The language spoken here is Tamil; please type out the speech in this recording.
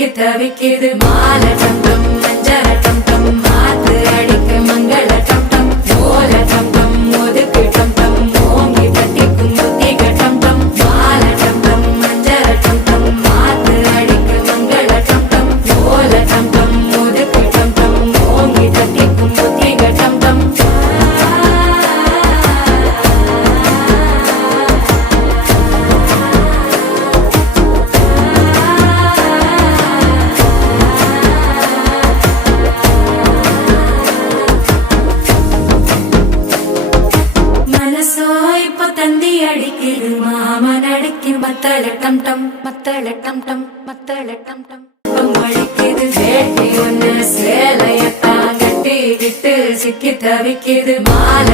சிக்கி தவிக்குது மால டம் டம் மஞ்சள டம் டம் மாத்து அடிக்க மங்கள டம் டம் ஓல டம் டம் ஒதுக்கு டம் டம் ஓங்கி தட்டிக்கும் புத்திக டம் டம் மால டம் டம் மஞ்சள டம் டம் மாத்து அடிக்க மங்கள டம் டம் ஓல டம் டம் ஒதுக்கு டம் டம் ஓங்கி தட்டிக்கும் புத்திக டம் டம் தந்தி அடிக்குது மாமன் அடிக்கு மத்தள டம் டம் மத்தள டம் டம் மத்தள டம் டம் அடிக்குது வேட்டி ஒண்ணு சேலையத்தான் கட்டி விட்டு சிக்கி தவிக்குது மால